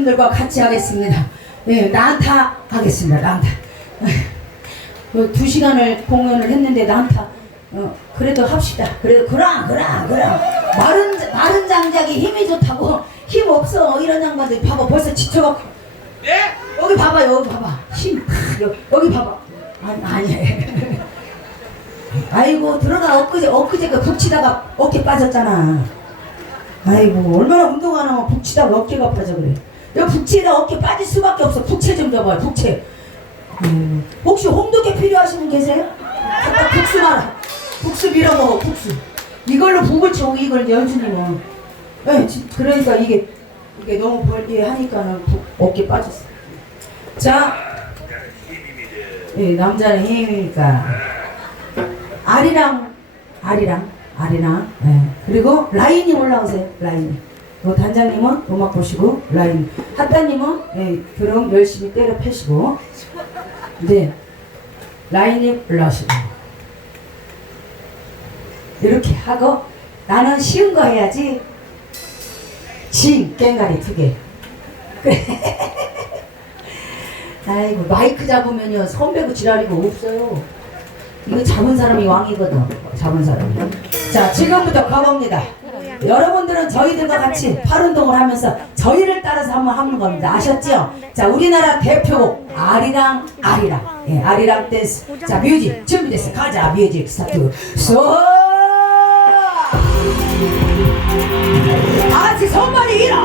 여러분들과 같이 하겠습니다. 예, 난타 하겠습니다. 난타. 2시간을 공연을 했는데 난타 그래도 합시다. 그래도 그럼 마른 장작이 힘이 좋다고 힘 없어 이런 양반들 봐봐 벌써 지쳐갖고. 네? 여기 봐봐 여기 봐봐 힘 여기 봐봐. 아니 아이고 들어가 엊그제 그 북치다가 어깨 빠졌잖아. 아이고 얼마나 운동 안 하면 북치다가 어깨가 빠져 그래. 여기 북치에다 어깨 빠질 수밖에 없어. 북채 좀 줘봐요 북채. 혹시 홍두깨 필요하신 분 계세요? 아까 국수 말아. 국수 밀어먹어 국수. 이걸로 북을 쳐 이걸 연수님은. 네, 그러니까 이게 너무 벌게 하니까는 어깨 빠졌어. 자, 예, 남자는 힘이니까 아리랑. 예. 그리고 라인이 올라오세요. 라인. 단장님은 음악 보시고 라인. 핫다님은 예, 드럼 열심히 때려 패시고. 네, 라인이 올라오시고 이렇게 하고 나는 쉬운 거 해야지. 깽가리 2개. 그래. 아이고 마이크 잡으면요 선배고 지랄이고 없어요. 이거 잡은 사람이 왕이거든. 잡은 사람이. 자 지금부터 가봅니다. 여러분들은 저희들과 같이 팔 운동을 하면서 저희를 따라서 한번 하는 겁니다. 아셨죠? 자 우리나라 대표곡 아리랑. 예, 아리랑 댄스. 자 뮤직 준비됐어. 가자 뮤직 스타트. 다같이 손발이 위로.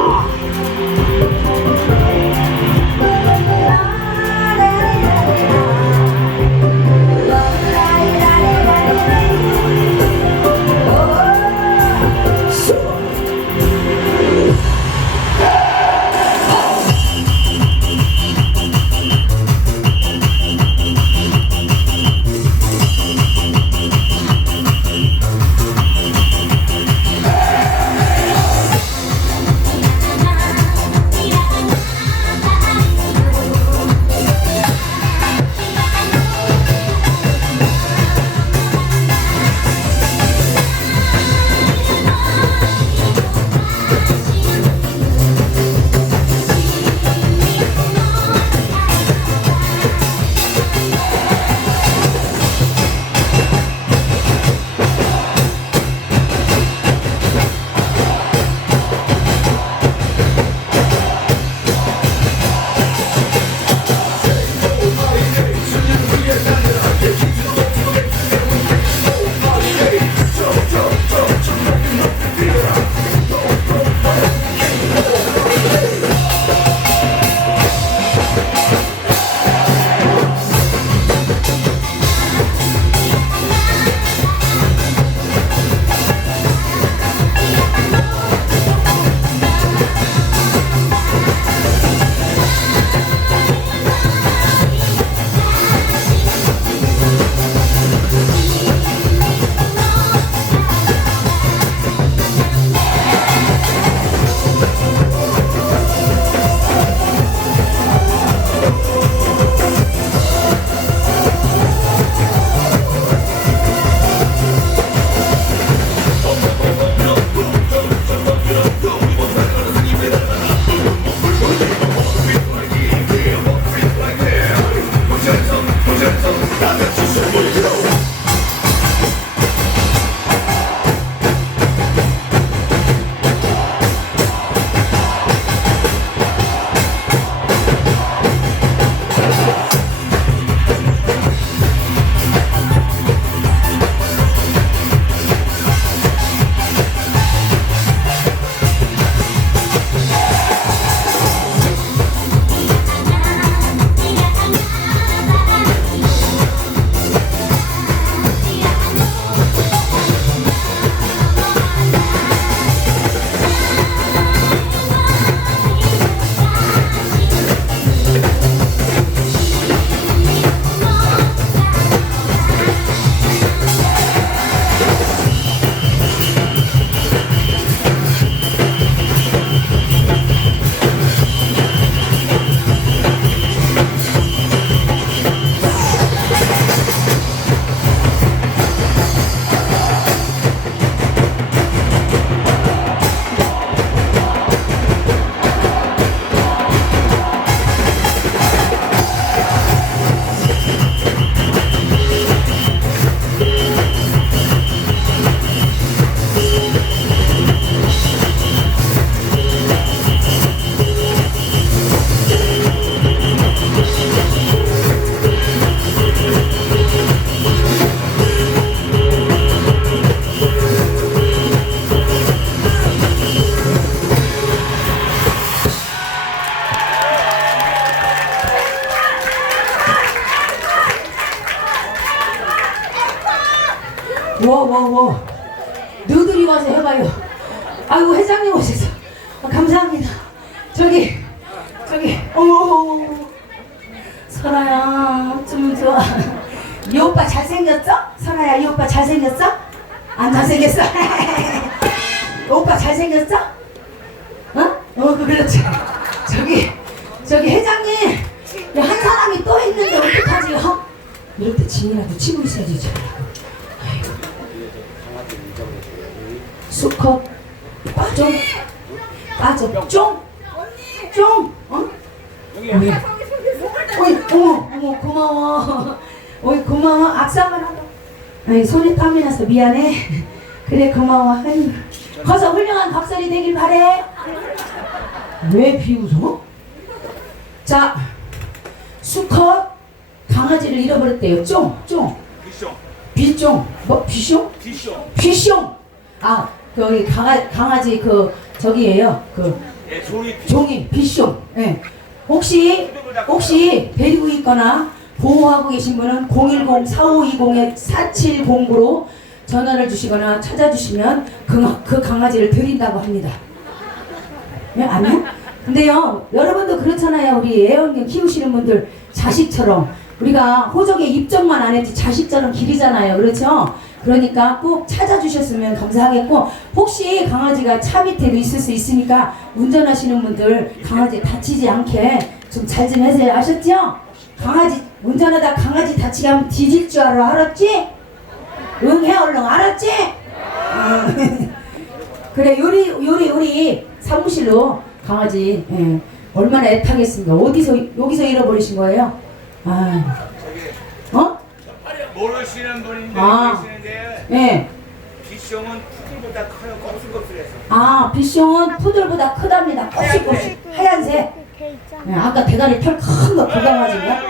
워. 너들이 와서 해봐요. 아이고 회장님 오셔서 감사합니다. 저기 어머 설아야 좀 좋아. 이 오빠 잘생겼어? 설아야 이 오빠 잘생겼어? 안 잘생겼어? 오빠 잘생겼어? 그렇지. 저기 회장님 한 사람이 또 있는데 어떡하지? 이럴 때 진이라도 치고 있어야지. 수컷 빠져 쫑 어머 고마워. 고마워. 악수한번 하고. 아니 손이 땀이 나서 미안해. 그래 고마워. 아유, 커서 훌륭한 박사리 되길 바래. 왜 비웃어? 자, 수컷 강아지를 잃어버렸대요. 쫑 비숑 뭐 비숑? 비숑. 아 거기 강아지 그 저기예요. 그 종이 비숑. 예. 혹시 데리고 있거나 보호하고 계신 분은 010-4520-4709로 전화를 주시거나 찾아주시면 그 강아지를 드린다고 합니다. 네, 아니요? 근데요, 여러분도 그렇잖아요. 우리 애완견 키우시는 분들 자식처럼 우리가 호적에 입점만 안 했지 자식처럼 기르잖아요. 그렇죠? 그러니까 꼭 찾아주셨으면 감사하겠고, 혹시 강아지가 차 밑에도 있을 수 있으니까 운전하시는 분들 강아지 다치지 않게 좀 잘 좀 해세요. 아셨죠? 강아지 운전하다 강아지 다치게 하면 뒤질 줄 알았지? 응 해 얼른 알았지? 그래 우리 사무실로 강아지 얼마나 애타겠습니까? 여기서 잃어버리신 거예요? 모르시는 분인데 계시는데 예. 비숑은 푸들보다 커요. 껍질껍질해서. 비숑은 푸들보다 크답니다. 껍질껍질 하얀색. 아까 대가리 털 큰 거 그 강아지인가?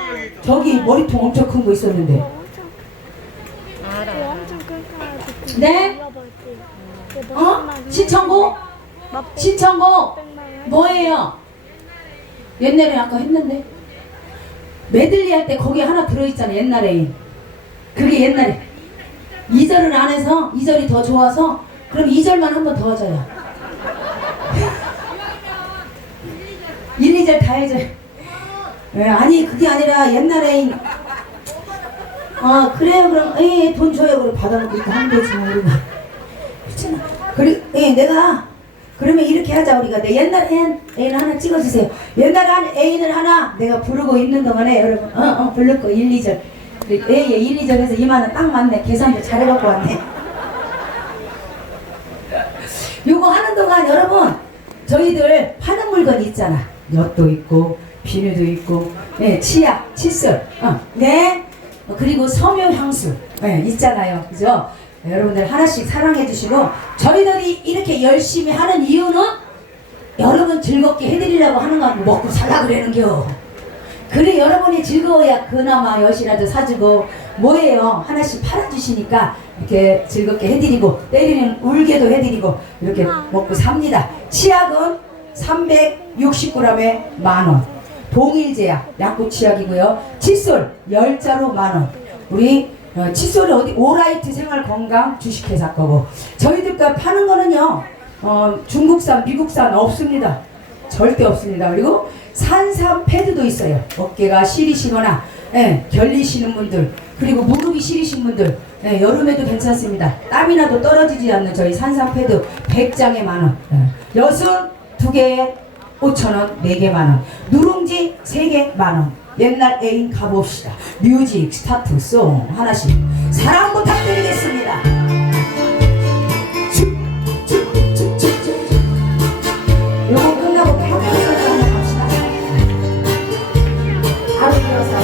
저기 머리통 엄청 큰 거 있었는데. 엄청 큰 강아지. 네? 신청곡? 신청곡 뭐예요? 옛날에 아까 했는데 메들리 할 때 거기 하나 들어있잖아. 옛날에 그게 옛날에 2절은 안 해서 2절이 더 좋아서 그럼 2절만 한 번 더 하자요. 1, 2절 다 해줘요. 아니 그게 아니라 옛날에 그래요 그럼 돈 줘요. 그럼 받아놓고 이렇게 하면 되지 뭐 우리가. 그렇잖아. 그리고 내가 그러면 이렇게 하자. 우리가 내 옛날 애인 하나 찍어주세요. 옛날에 한 애인을 하나 내가 부르고 있는 동안에 여러분 부를 거 1, 2절 1, 2절에서 2만원 딱 맞네. 계산도 잘해갖고 왔네. 요거 하는 동안 여러분 저희들 파는 물건 있잖아. 엿도 있고 비누도 있고 치약, 칫솔 그리고 섬유향수 있잖아요. 그죠? 여러분들 하나씩 사랑해 주시고, 저희들이 이렇게 열심히 하는 이유는 여러분 즐겁게 해드리려고 하는 거 아니고 먹고 살라 그러는겨. 그래 여러분이 즐거워야 그나마 엿이라도 사주고 뭐예요. 하나씩 팔아주시니까 이렇게 즐겁게 해드리고 때리는 울게도 해드리고 이렇게 먹고 삽니다. 치약은 360g에 만원. 동일제약 약국 치약이고요. 칫솔 10자로 만원. 우리 칫솔이 어디 오라이트 생활건강 주식회사 거고, 저희들과 파는 거는요 중국산 미국산 없습니다. 절대 없습니다. 그리고 산삼 패드도 있어요. 어깨가 시리시거나 결리시는 분들, 그리고 무릎이 시리신 분들 여름에도 괜찮습니다. 땀이 나도 떨어지지 않는 저희 산삼 패드 100장에 만원. 엿은 2개에 5,000원, 4개 만원. 누룽지 3개 만원. 옛날 애인 가봅시다. 뮤직 스타트 송 하나씩 사랑 부탁드리겠습니다. 요거 끝나고 평균선수 한번 갑시다. 바로 이어서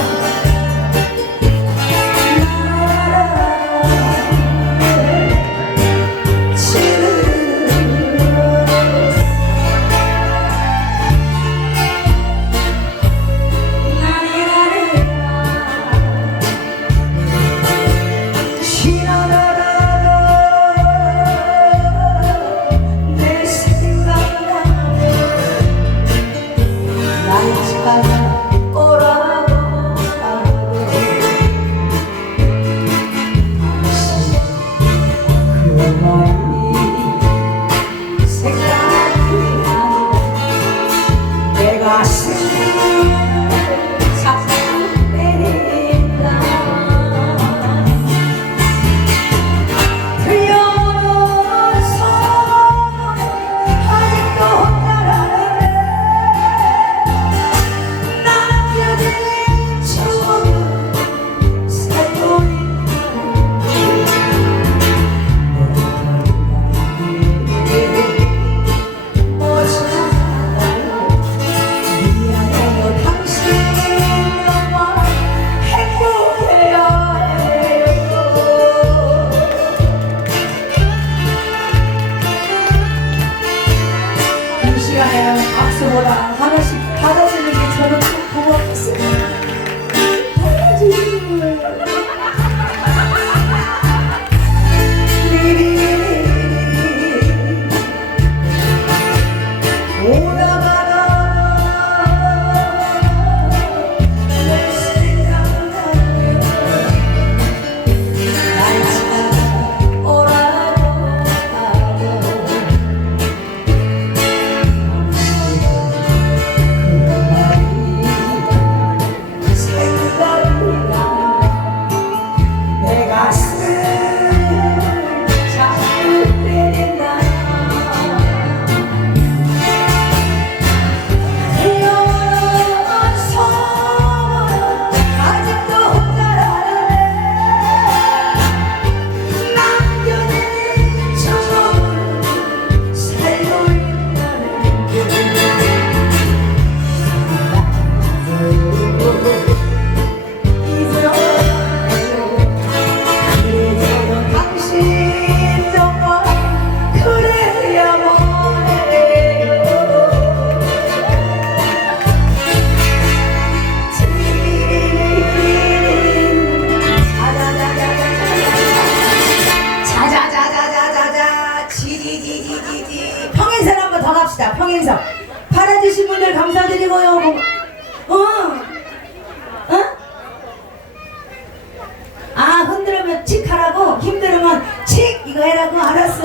거 해라고. 알았어.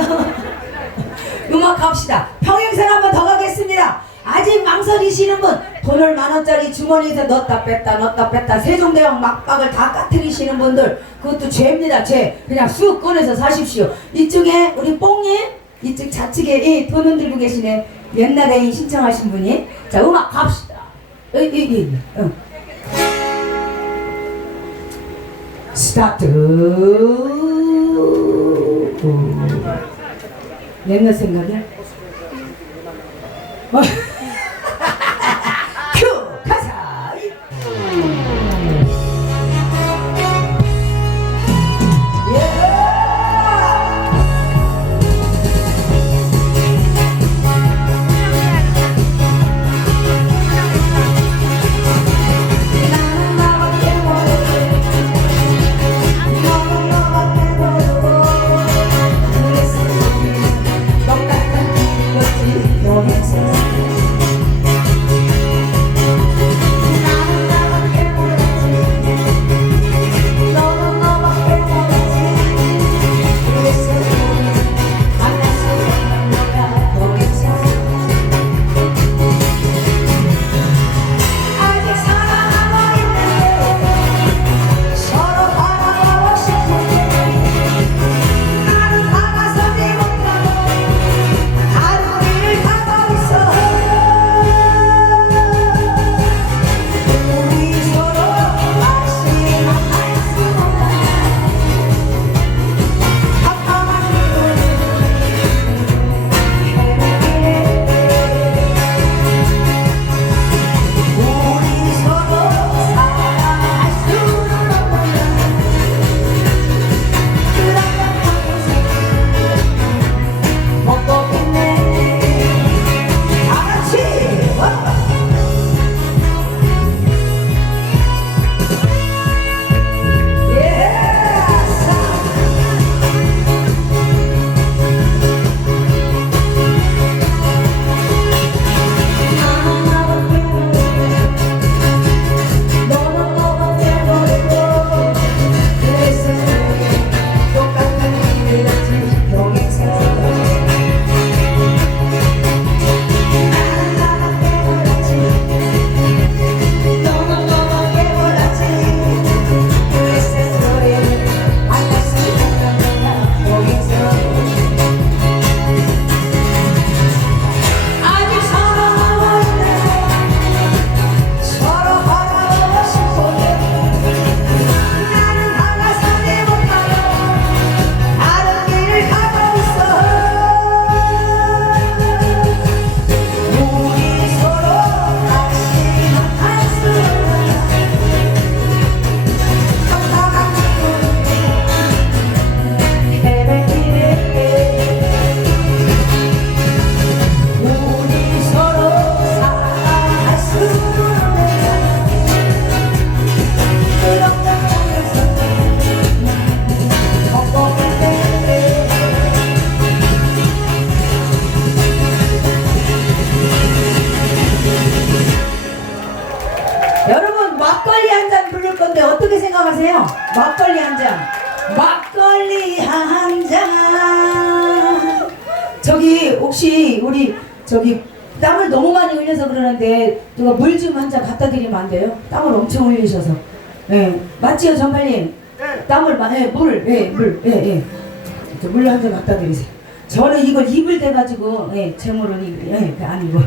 음악 갑시다. 평행선 한번 더 가겠습니다. 아직 망설이시는 분, 돈을 10,000원짜리 주머니에서 넣었다 뺐다 세종대왕 막박을 다 까트리시는 분들, 그것도 죄입니다. 죄. 그냥 쑥 꺼내서 사십시오. 이쪽에 우리 뽕님, 이쪽 좌측에 돈 흔들고 계시네. 옛날에 신청하신 분이. 자, 음악 갑시다. 스타트. 옛날 생각이야? 큐! 가자! 여러분, 막걸리 한 잔 부를 건데 어떻게 생각하세요? 막걸리 한 잔. 막걸리 한 잔. 저기 혹시 우리 저기 땀을 너무 많이 흘려서 그러는데 누가 물 좀 한 잔 갖다 드리면 안 돼요? 땀을 엄청 흘리셔서. 예. 맞지요, 전팔님? 땀을 많이, 물, 물, 물 한 잔 갖다 드리세요. 저는 이걸 입을 대가지고, 제 물은 입을, 아니고.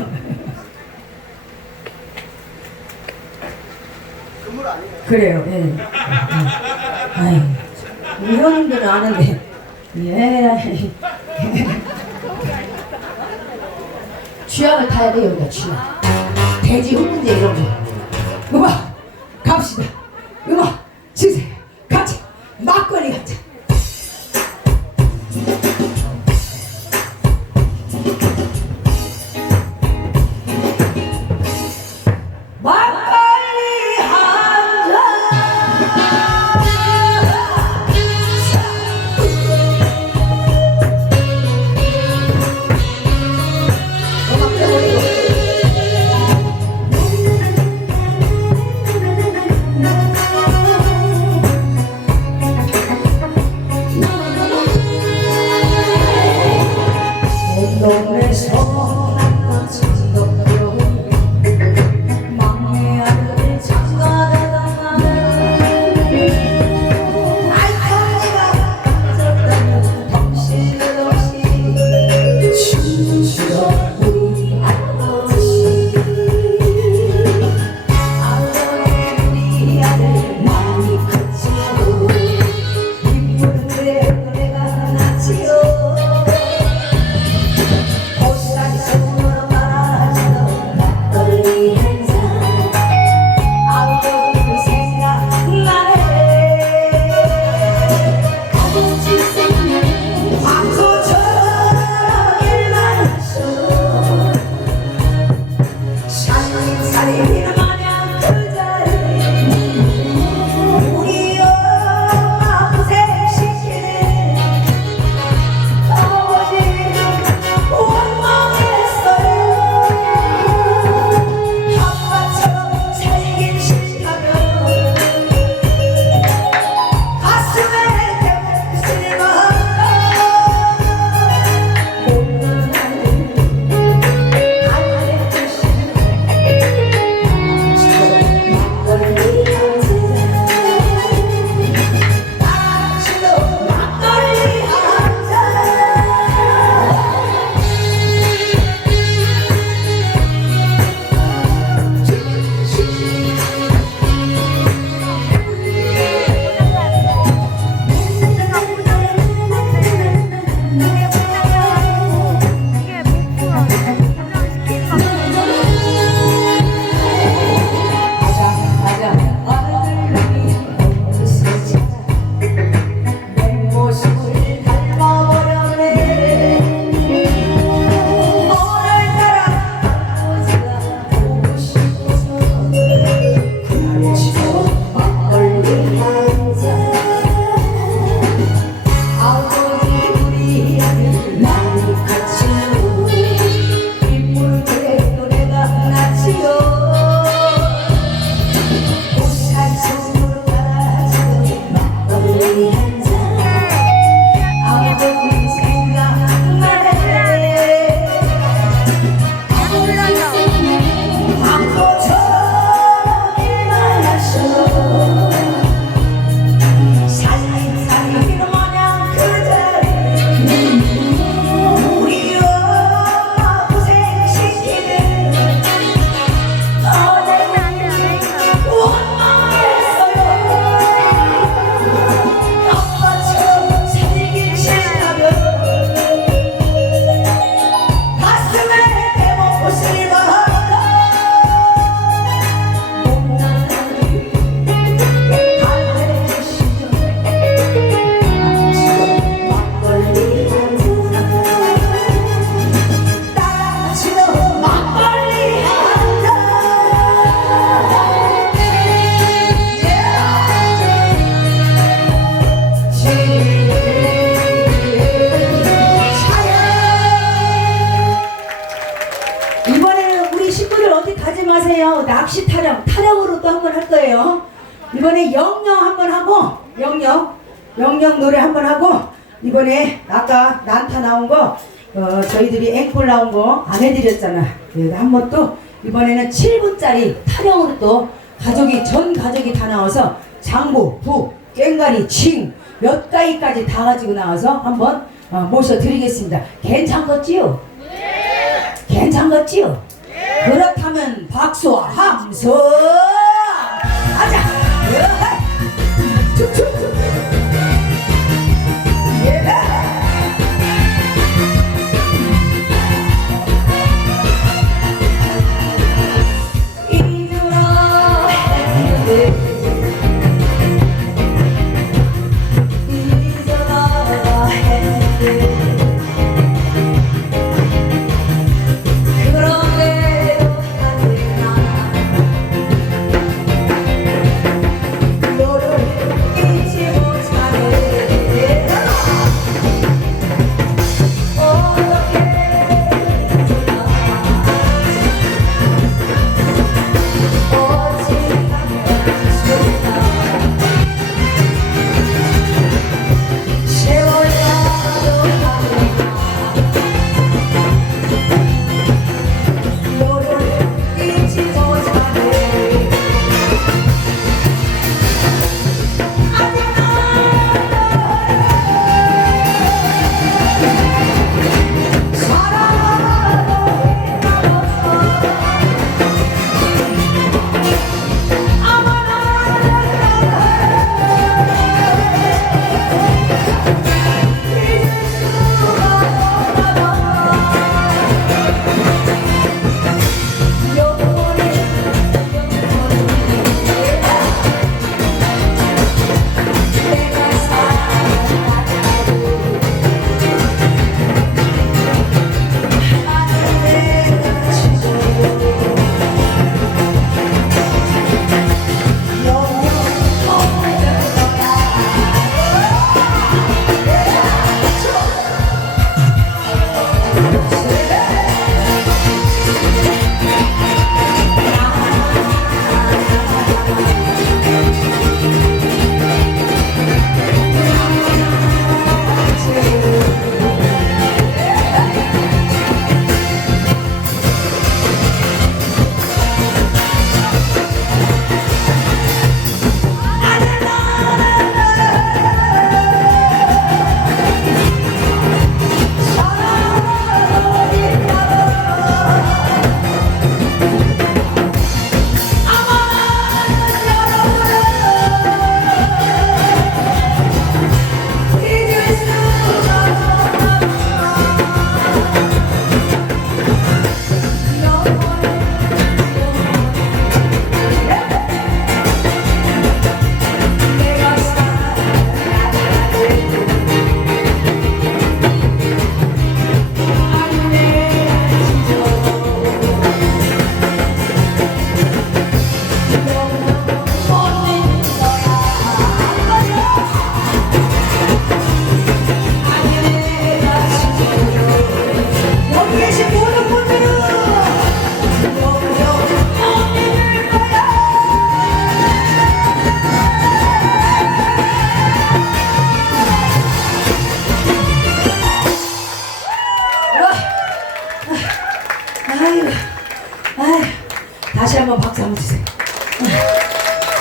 그물 아니에요? 그래요, 아이, 우리 형님들은 아는데, 취향을 타야 돼, 여기가 취향. 돼지 흙문제 이런 거. 음악, 갑시다. 음악, 주세요. 같이, 막걸리 가자. 낚시 타령으로 또 한 번 할 거예요. 이번에 영영 한 번 하고, 영영 노래 한 번 하고, 이번에 아까 난타 나온 거, 저희들이 앵콜 나온 거 안 해드렸잖아. 한 번 또, 이번에는 7분짜리 타령으로 또 전 가족이 다 나와서 장부, 부, 꽹가리, 칭, 몇 가지까지 다 가지고 나와서 한번 모셔드리겠습니다. 괜찮겠지요? 네. 괜찮겠지요? 네. 그렇다면 박수와 함성 가자. 툭툭툭. 다시 한번 박수 한번 주세요.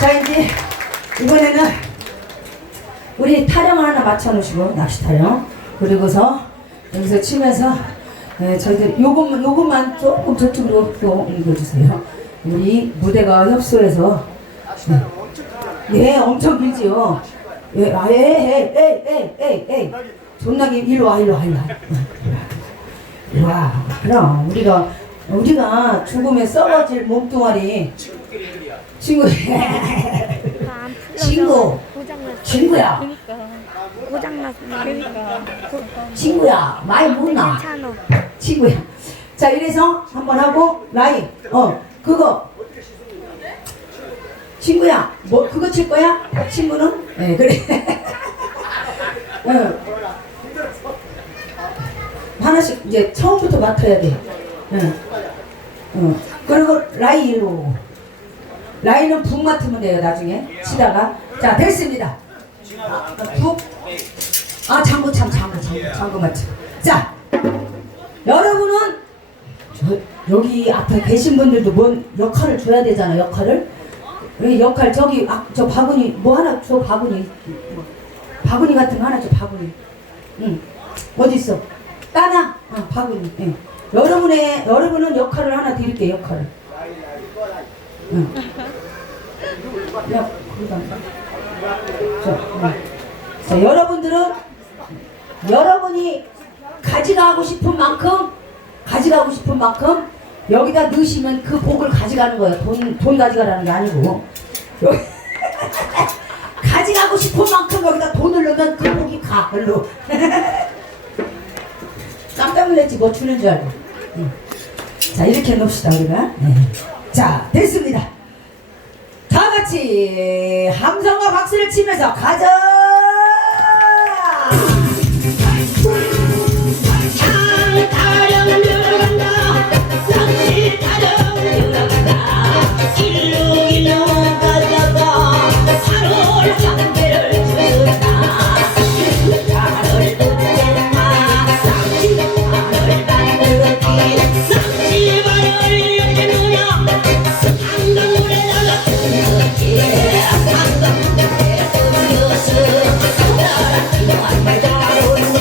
자, 이제 이번에는 우리 타령 하나 맞춰놓으시고, 낚시 타령. 그리고서 여기서 치면서 저희들 요것만 조금 저쪽으로 또 읽어주세요. 우리 무대가 협소해서 엄청 길지요. 에이 존나게 일로 와. 그럼 우리가 죽으면 썩어질 몸뚱아리 친구야. 친구야 많이 묻나? 친구야. 자, 이래서 한번 하고 라인 그거 친구야 그거 칠 거야? 친구는? 네, 그래. 하나씩 이제 처음부터 맡아야 돼. 그리고 라인 일로 오고 라인은 북 맡으면 돼요 나중에 치다가. 자 됐습니다. 북. 아 장구 맞죠. 자 여러분은 여기 앞에 계신 분들도 뭔 역할을 줘야 되잖아. 역할을. 여기 역할 저기 저 바구니 뭐 하나 줘. 바구니 바구니 같은 거 하나 줘. 바구니. 응. 어디 있어? 따나? 바구니. 응. 여러분은 역할을 하나 드릴게요. 역할을. 응. 야, 자, 여러분들은 여러분이 가져가고 싶은 만큼 여기다 넣으시면 그 복을 가져가는 거예요. 돈 가져가라는 게 아니고. 가져가고 싶은 만큼 여기다 돈을 넣으면 그 복이 가. 별로. 깜짝 놀랐지. 뭐 주는 줄 알고. 자, 이렇게 놓읍시다, 우리가. 자, 됐습니다. 다 같이 함성과 박수를 치면서 가자! 타령 들어간다 낚시 타령 들어간다 일로 가다가 8월 상대를 준다 8월 뜯겠나 낚시바늘 만들기 낚시바늘 이렇게 누냐 한강물에다가 뜯기 한강물에 뜯어서 따라 한말 다루네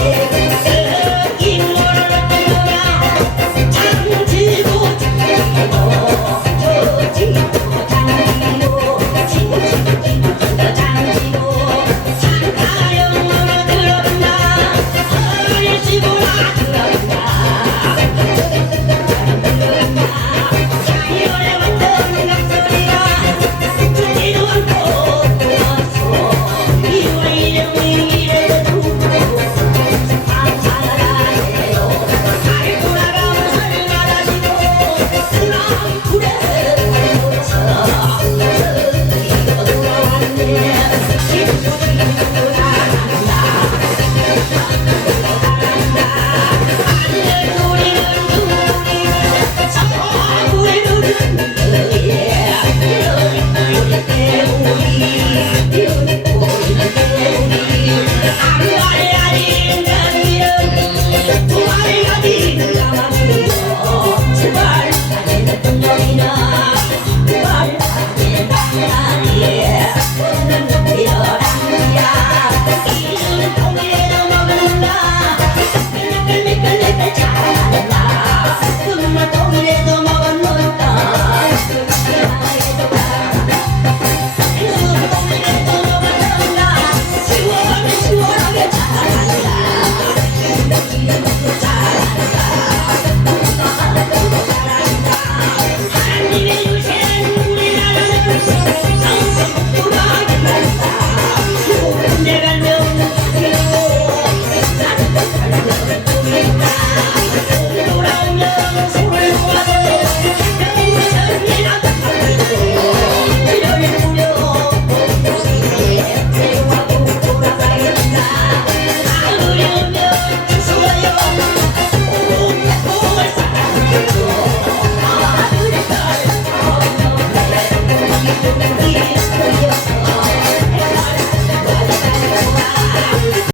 Yeah.